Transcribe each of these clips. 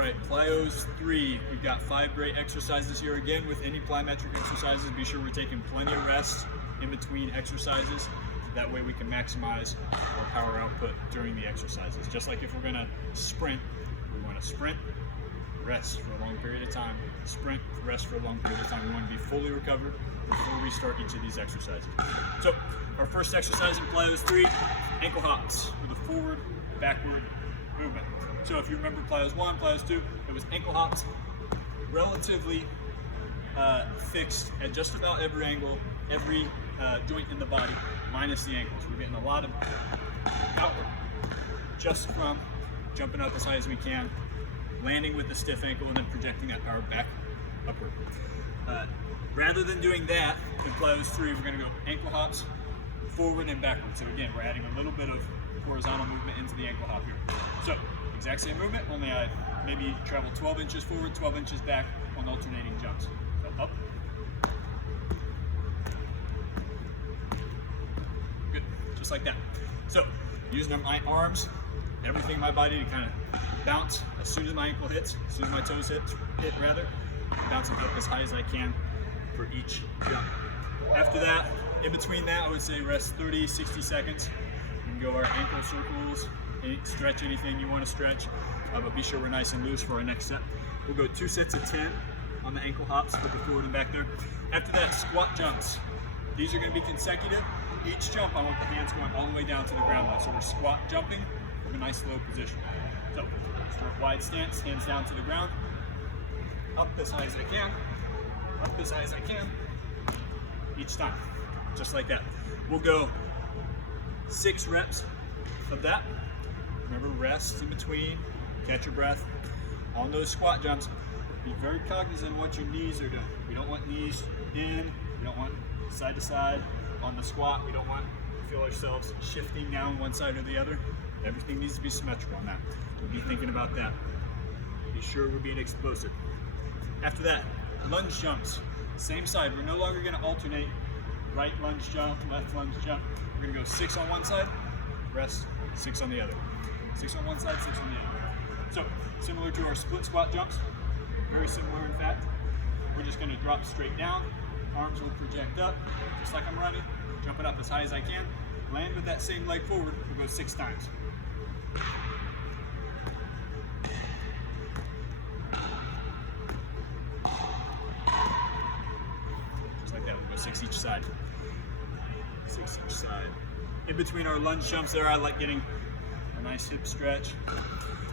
right, Plyos 3. We've got 5 great exercises here. Again, with any plyometric exercises, be sure we're taking plenty of rest in between exercises. That way we can maximize our power output during the exercises. Just like if we're gonna sprint, we wanna sprint, rest for a long period of time, sprint, rest for a long period of time. We wanna be fully recovered before we start each of these exercises. So, our first exercise in Plyos 3, ankle hops with a forward, backward movement. So if you remember Plyos 1, Plyos 2, it was ankle hops, relatively fixed at just about every angle, every joint in the body, minus the ankles. We're getting a lot of outward, just from jumping up as high as we can, landing with the stiff ankle, and then projecting that power back upward. Rather than doing that, in Plyos 3, we're going to go ankle hops, forward and backward. So again, we're adding a little bit of horizontal movement into the ankle hop here. So, exact same movement, only I maybe travel 12 inches forward, 12 inches back on alternating jumps. So up. Good, just like that. So, using my arms, everything in my body to kind of bounce as soon as my ankle hits, as soon as my toes hit rather, bouncing up as high as I can for each jump. After that, in between that, I would say rest 30, 60 seconds. We can go our ankle circles, stretch anything you want to stretch, but be sure we're nice and loose for our next set. We'll go 2 sets of 10 on the ankle hops with the forward and back there. After that, squat jumps. These are going to be consecutive. Each jump, I want the hands going all the way down to the ground line. So we're squat jumping from a nice low position. So start wide stance, hands down to the ground, up as high as I can, up as high as I can, each time, just like that. We'll go 6 reps of that. Remember, rest in between, catch your breath. On those squat jumps, be very cognizant of what your knees are doing. We don't want knees in, we don't want side to side. On the squat, we don't want to feel ourselves shifting down one side or the other. Everything needs to be symmetrical on that. We'll be thinking about that. Be sure we're being explosive. After that, lunge jumps. Same side, we're no longer gonna alternate right lunge jump, left lunge jump. We're gonna go 6 on one side, rest, 6 on the other. 6 on one side, 6 on the other. So, similar to our split squat jumps, very similar in fact. We're just gonna drop straight down, arms will project up, just like I'm running, jumping up as high as I can, land with that same leg forward, we'll go 6 times. Just like that, we'll go 6 each side. 6 each side. In between our lunge jumps there, I like getting a nice hip stretch.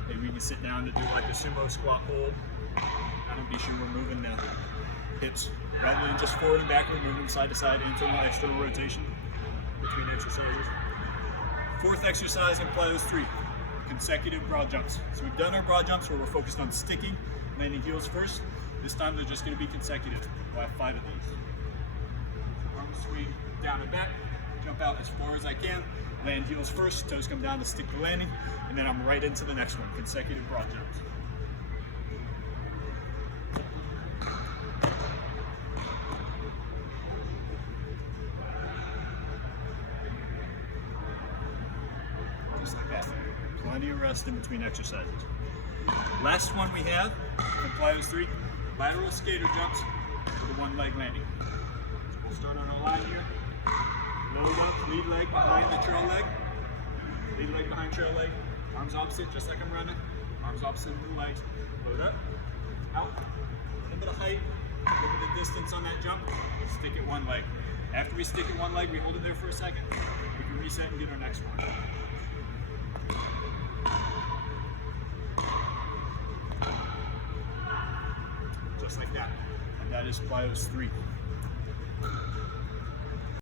Maybe we can sit down to do like a sumo squat hold. And be sure we're moving the hips rather than just forward and backward, moving side to side, internal, external rotation between exercises. 4th exercise in Plyos 3, consecutive broad jumps. So we've done our broad jumps where we're focused on sticking, landing heels first. This time they're just going to be consecutive. We'll have 5 of these. Arms swing down and back, jump out as far as I can, land heels first, toes come down to stick the landing, and then I'm right into the next one, consecutive broad jumps. Just like that. Plenty of rest in between exercises. Last one we have in Plyos 3, lateral skater jumps with a 1 leg landing. So we'll start on our line here. Load up, lead leg behind the trail leg. Lead leg behind trail leg. Arms opposite, just like I'm running. Arms opposite of the legs. Load up, out. A little bit of height, a little bit of distance on that jump. Stick it 1 leg. After we stick it 1 leg, we hold it there for a second. We can reset and get our next one. Just like that. And that is Plyos 3.